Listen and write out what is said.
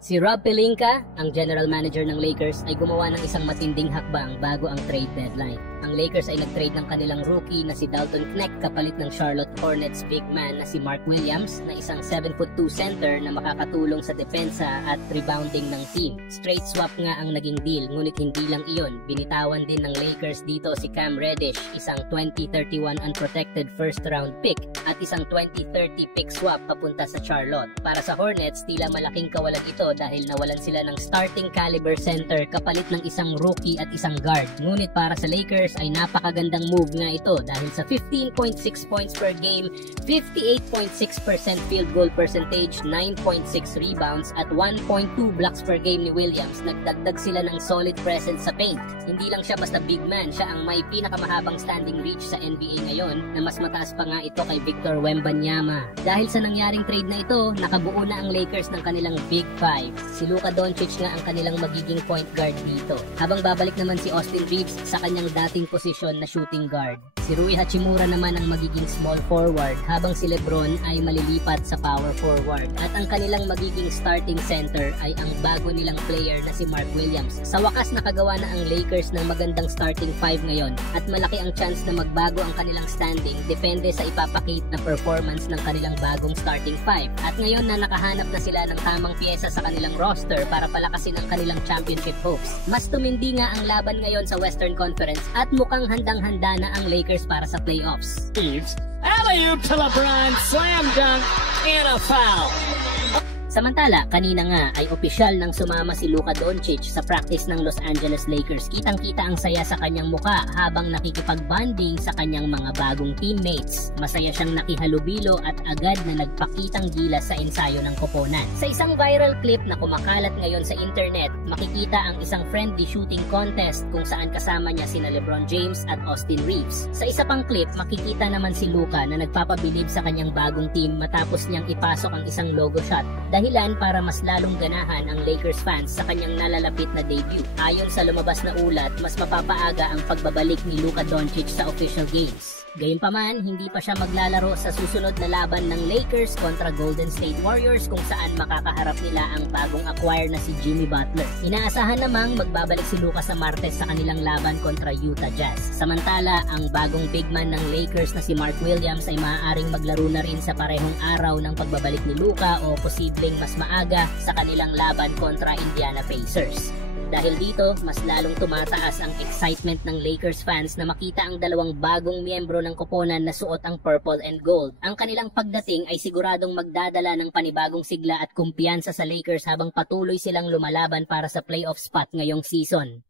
Si Rob Pelinka, ang general manager ng Lakers, ay gumawa ng isang matinding hakbang bago ang trade deadline. Ang Lakers ay nag-trade ng kanilang rookie na si Dalton Knecht kapalit ng Charlotte Hornets big man na si Mark Williams na isang 7'2" center na makakatulong sa depensa at rebounding ng team. Straight swap nga ang naging deal, ngunit hindi lang iyon. Binitawan din ng Lakers dito si Cam Reddish, isang 2031 unprotected first round pick at isang 2030 pick swap papunta sa Charlotte. Para sa Hornets, tila malaking kawalag ito dahil nawalan sila ng starting caliber center kapalit ng isang rookie at isang guard. Ngunit para sa Lakers ay napakagandang move nga ito dahil sa 15.6 points per game, 58.6% field goal percentage, 9.6 rebounds at 1.2 blocks per game ni Williams, nagdagdag sila ng solid presence sa paint. Hindi lang siya basta big man, siya ang may pinakamahabang standing reach sa NBA ngayon na mas mataas pa nga ito kay Victor Wembanyama. Dahil sa nangyaring trade na ito, nakabuo na ang Lakers ng kanilang Big Five. Si Luka Doncic nga ang kanilang magiging point guard dito, habang babalik naman si Austin Reeves sa kanyang dating posisyon na shooting guard. Si Rui Hachimura naman ang magiging small forward, habang si LeBron ay malilipat sa power forward. At ang kanilang magiging starting center ay ang bago nilang player na si Mark Williams. Sa wakas, nakagawa na ang Lakers ng magandang starting five ngayon at malaki ang chance na magbago ang kanilang standing depende sa ipapakita na performance ng kanilang bagong starting five. At ngayon na nakahanap na sila ng tamang pyesa sa kanilang roster para palakasin ang kanilang championship hopes. Mas tumindi nga ang laban ngayon sa Western Conference at mukhang handang-handa na ang Lakers para sa playoffs. Alley-oop to LeBron, slam dunk, and a foul. Samantala, kanina nga ay opisyal nang sumama si Luka Doncic sa practice ng Los Angeles Lakers. Kitang-kita ang saya sa kanyang muka habang nakikipag-bonding sa kanyang mga bagong teammates. Masaya siyang nakihalubilo at agad na nagpakitang gilas sa ensayo ng koponan. Sa isang viral clip na kumakalat ngayon sa internet, makikita ang isang friendly shooting contest kung saan kasama niya sina LeBron James at Austin Reeves. Sa isa pang clip, makikita naman si Luka na nagpapabilib sa kanyang bagong team matapos niyang ipasok ang isang logo shot. Dahilan para mas lalong ganahan ang Lakers fans sa kanyang nalalapit na debut. Ayon sa lumabas na ulat, mas mapapaaga ang pagbabalik ni Luka Doncic sa official games. Gayunpaman, hindi pa siya maglalaro sa susunod na laban ng Lakers kontra Golden State Warriors kung saan makakaharap nila ang bagong acquire na si Jimmy Butler. Inaasahan namang magbabalik si Luka sa Martes sa kanilang laban kontra Utah Jazz. Samantala, ang bagong big man ng Lakers na si Mark Williams ay maaaring maglaro na rin sa parehong araw ng pagbabalik ni Luka o posibleng mas maaga sa kanilang laban kontra Indiana Pacers. Dahil dito, mas lalong tumataas ang excitement ng Lakers fans na makita ang dalawang bagong miyembro ng koponan na suot ang purple and gold. Ang kanilang pagdating ay siguradong magdadala ng panibagong sigla at kumpiyansa sa Lakers habang patuloy silang lumalaban para sa playoff spot ngayong season.